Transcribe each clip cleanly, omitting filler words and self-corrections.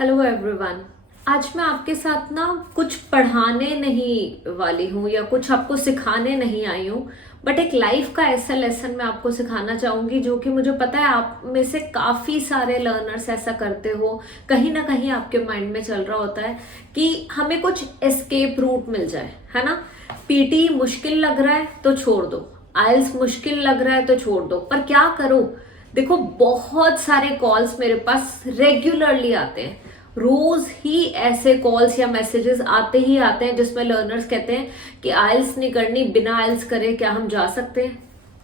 Hello everyone. आज मैं आपके साथ ना कुछ पढ़ाने नहीं वाली हूँ या कुछ आपको सिखाने नहीं आई हूँ, बट एक लाइफ का ऐसा लेसन मैं आपको सिखाना चाहूंगी जो कि मुझे पता है आप में से काफी सारे लर्नर्स ऐसा करते हो। कहीं ना कहीं आपके माइंड में चल रहा होता है कि हमें कुछ एस्केप रूट मिल जाए, है ना। पीटी मुश्किल लग रहा है तो छोड़ दो, आइल्स मुश्किल लग रहा है तो छोड़ दो, पर क्या करो। देखो, बहुत सारे कॉल्स मेरे पास रेगुलरली आते हैं, रोज ही ऐसे कॉल्स या मैसेजेस आते ही आते हैं जिसमें लर्नर्स कहते हैं कि आइल्स नहीं करनी, बिना आइल्स करे क्या हम जा सकते हैं।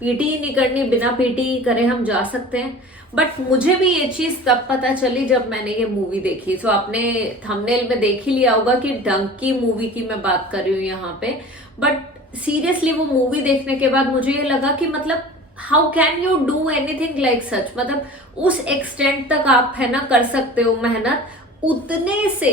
पीटी नहीं करनी, बिना पीटी करे हम जा सकते हैं। बट मुझे भी ये चीज तब पता चली जब मैंने ये मूवी देखी। तो आपने थंबनेल में देख ही लिया होगा कि डंकी मूवी की मैं बात कर रही हूँ यहाँ पे। बट सीरियसली वो मूवी देखने के बाद मुझे ये लगा कि मतलब how can you do anything like such. मतलब उस एक्सटेंट तक आप है ना कर सकते हो मेहनत, उतने से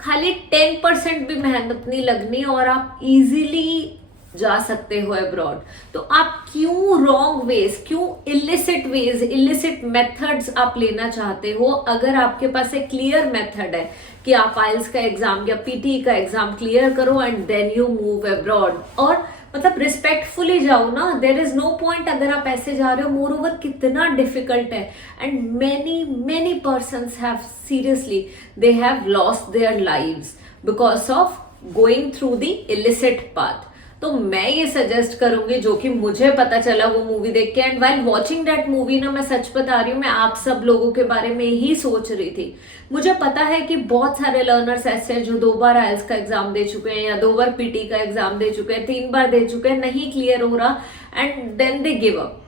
खाली 10% भी मेहनत नहीं लगनी और आप इजीली जा सकते हो अब्रॉड। तो आप क्यों रॉन्ग वेज, क्यों इलिसिट वेज, इलिसिट मेथड्स आप लेना चाहते हो, अगर आपके पास एक क्लियर मेथड है कि आप आइल्स का एग्जाम या पीटी का एग्जाम क्लियर करो and then you move abroad. और मतलब रिस्पेक्टफुली जाओ ना, देर इज नो पॉइंट अगर आप ऐसे जा रहे हो। मोर ओवर कितना डिफिकल्ट है and many many persons have seriously they have lost their lives because of going through the illicit path. तो मैं ये सजेस्ट करूंगी जो कि मुझे पता चला वो मूवी देख के, and while watching that movie ना, मैं सच बता रही हूँ, मैं आप सब लोगों के बारे में ही सोच रही थी। मुझे पता है कि बहुत सारे लर्नर्स ऐसे हैं जो 2 बार आइल्स का एग्जाम दे चुके हैं या 2 बार पीटी का एग्जाम दे चुके हैं, 3 बार दे चुके हैं, नहीं क्लियर हो रहा and then they give up.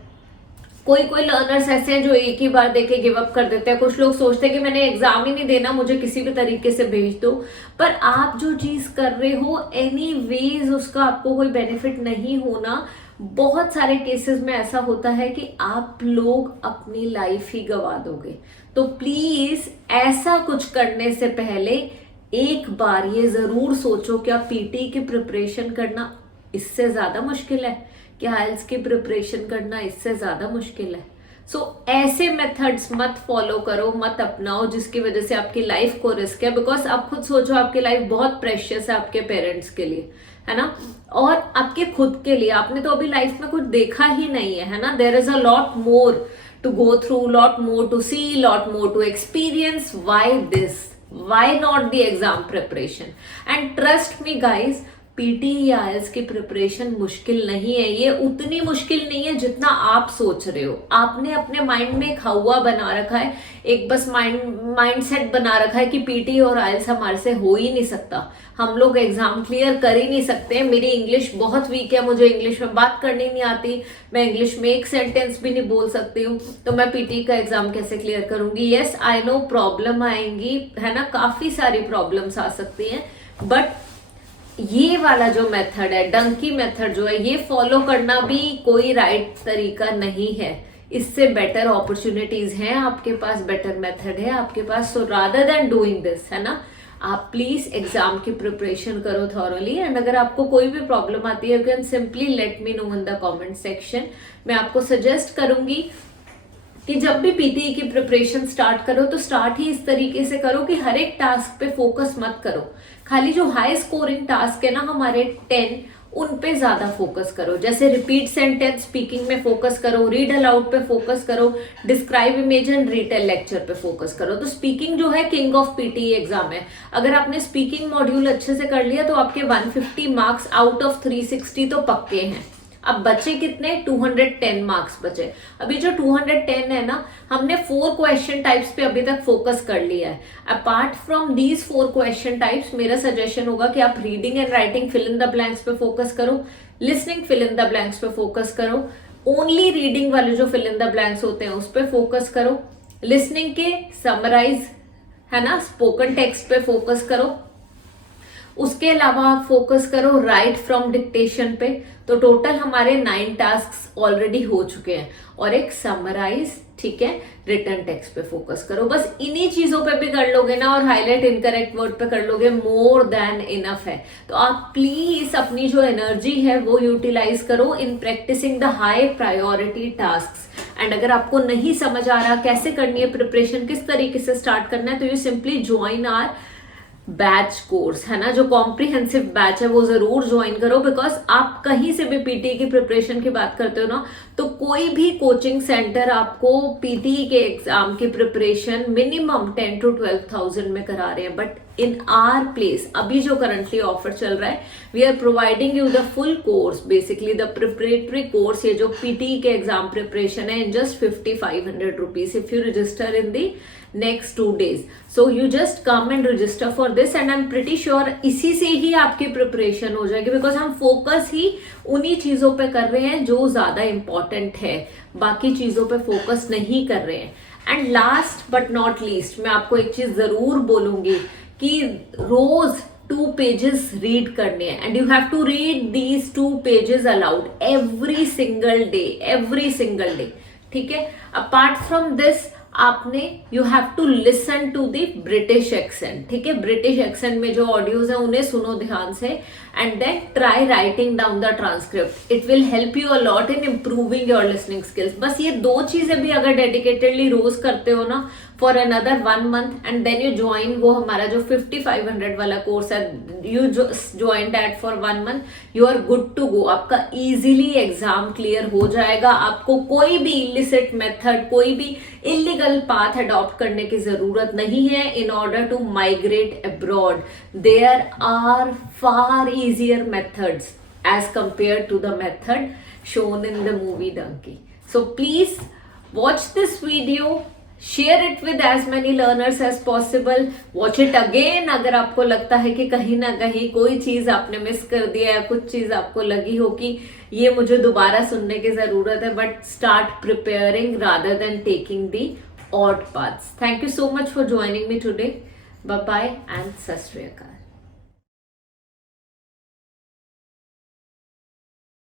कोई कोई लर्नर्स ऐसे हैं जो एक ही बार देके गिव अप कर देते हैं। कुछ लोग सोचते हैं कि मैंने एग्जाम ही नहीं देना, मुझे किसी भी तरीके से भेज दो। पर आप जो चीज कर रहे हो एनी वेज उसका आपको कोई बेनिफिट नहीं होना। बहुत सारे केसेस में ऐसा होता है कि आप लोग अपनी लाइफ ही गवा दोगे। तो प्लीज ऐसा कुछ करने से पहले एक बार ये जरूर सोचो, क्या पीटी की प्रिपरेशन करना इससे ज्यादा मुश्किल है, कि आइल्स की प्रिपरेशन करना इससे ज्यादा मुश्किल है। सो ऐसे मेथड्स मत फॉलो करो, मत अपनाओ जिसकी वजह से आपकी लाइफ को रिस्क है। बिकॉज आप खुद सोचो, आपकी लाइफ बहुत प्रेशियस है आपके पेरेंट्स के लिए, है ना, और आपके खुद के लिए। आपने तो अभी लाइफ में कुछ देखा ही नहीं है ना। There is a lot more to go through, lot more to see, lot more to experience. Why this, why not the exam preparation? And trust me guys, PT या आइल्स की प्रिपरेशन मुश्किल नहीं है। ये उतनी मुश्किल नहीं है जितना आप सोच रहे हो। आपने अपने माइंड में एक हवा बना रखा है, एक बस माइंडसेट बना रखा है कि पीटी और आइल्स हमारे से हो ही नहीं सकता, हम लोग एग्जाम क्लियर कर ही नहीं सकते। मेरी इंग्लिश बहुत वीक है, मुझे इंग्लिश में बात करनी नहीं आती, मैं इंग्लिश में एक सेंटेंस भी नहीं बोल सकती हूँ, तो मैं पीटी का एग्जाम कैसे क्लियर करूंगी। यस आई नो प्रॉब्लम आएंगी, है ना, काफी सारी प्रॉब्लम्स आ सकती हैं, बट ये वाला जो मेथड है, डंकी मेथड जो है, ये फॉलो करना भी कोई राइट तरीका नहीं है। इससे बेटर अपॉर्चुनिटीज हैं आपके पास, बेटर मेथड है आपके पास। So rather than doing this, है ना, आप प्लीज एग्जाम की प्रिपरेशन करो थॉरली। एंड अगर आपको कोई भी प्रॉब्लम आती है, you can simply let me know in the comment section. मैं आपको सजेस्ट करूंगी कि जब भी पीटी की प्रिपरेशन स्टार्ट करो तो स्टार्ट ही इस तरीके से करो कि हर एक टास्क पे फोकस मत करो। खाली जो हाई स्कोरिंग टास्क है ना हमारे 10, उन पे ज्यादा फोकस करो। जैसे रिपीट सेंटेंस स्पीकिंग में फोकस करो, रीड अलाउड पे फोकस करो, describe image and retail lecture पे फोकस करो। तो स्पीकिंग जो है किंग ऑफ पीटी एग्जाम है। अगर आपने स्पीकिंग मॉड्यूल अच्छे से कर लिया तो आपके 150 मार्क्स आउट ऑफ 360 तो पक्के हैं। अब बचे कितने? 210 मार्क्स बचे। अभी जो 210 है ना, हमने 4 क्वेश्चन टाइप्स पे अभी तक फोकस कर लिया है। Apart from these 4 question types, मेरा सजेशन होगा कि आप reading and writing fill in the blanks पे फोकस करो, listening fill in the blanks पे फोकस करो, ओनली रीडिंग वाले जो फिल इन द ब्लैंक्स होते हैं उस पे फोकस करो, लिसनिंग के समराइज, है ना, स्पोकन टेक्स्ट पे फोकस करो। उसके अलावा आप फोकस करो राइट फ्रॉम डिक्टेशन पे। तो टोटल हमारे 9 टास्क ऑलरेडी हो चुके हैं, और एक समराइज, ठीक है, रिटर्न टेक्स्ट पे फोकस करो। बस इन्हीं चीजों पे भी कर लोगे ना, और हाईलाइट इनकरेक्ट वर्ड पे कर लोगे, मोर देन इनफ है। तो आप प्लीज अपनी जो एनर्जी है वो यूटिलाइज करो in practising the high priority task. And अगर आपको नहीं समझ आ रहा कैसे करनी है प्रिपरेशन, किस तरीके से स्टार्ट करना है, तो you simply join are batch course, है ना, जो कॉम्प्रिहेंसिव बैच है वो जरूर ज्वाइन करो। बिकॉज आप कहीं से भी पीटी की प्रिपरेशन की बात करते हो ना, तो कोई भी कोचिंग सेंटर आपको पीटी के एग्जाम की प्रिपरेशन मिनिमम 10 to 12,000 में करा रहे हैं। बट इन आर प्लेस अभी जो करंटली ऑफर चल रहा है, we are providing you the full course, basically the preparatory course, ये जो पीटी के एग्जाम प्रिपरेशन है, in just 5,500 rupees if you register in the next 2 days. So you just come and register for this and I'm pretty sure इसी से ही आपकी preparation हो जाएगी, because हम फोकस ही उन्हीं चीजों पे कर रहे हैं जो ज्यादा इंपॉर्टेंट है, बाकी चीजों पे फोकस नहीं कर रहे हैं। And last but not least, मैं आपको एक चीज जरूर बोलूंगी कि रोज 2 pages रीड करने हैं, and you have to read these 2 pages aloud every single day, ठीक है। अपार्ट फ्रॉम दिस आपने you have to listen to the British accent, ठीक है। ब्रिटिश एक्सेंट में जो ऑडियोज है उन्हें सुनो ध्यान से, and then try writing down the transcript. It will help you a lot in improving your listening skills. बस ये 2 चीजें भी अगर डेडिकेटेडली रोज करते हो ना for another 1 month and then you join वो हमारा जो 5,500 वाला कोर्स है, you join that for 1 month, you are good to go. आपका इजीली एग्जाम क्लियर हो जाएगा। आपको कोई भी इलिसिट मेथड, कोई भी इलीगल पाथ अडॉप्ट करने की जरूरत नहीं है in order to migrate abroad. There are far easier methods as compared to the method shown in the movie Donkey. So please watch this video, share it with as many learners as possible, watch it again अगर आपको लगता है कि कहीं ना कहीं कोई चीज आपने मिस कर दिया है, कुछ चीज आपको लगी हो कि ये मुझे दोबारा सुनने की जरूरत है, but start preparing rather than taking the odd paths. Thank you so much for joining me today. Bye bye and sat sri akal.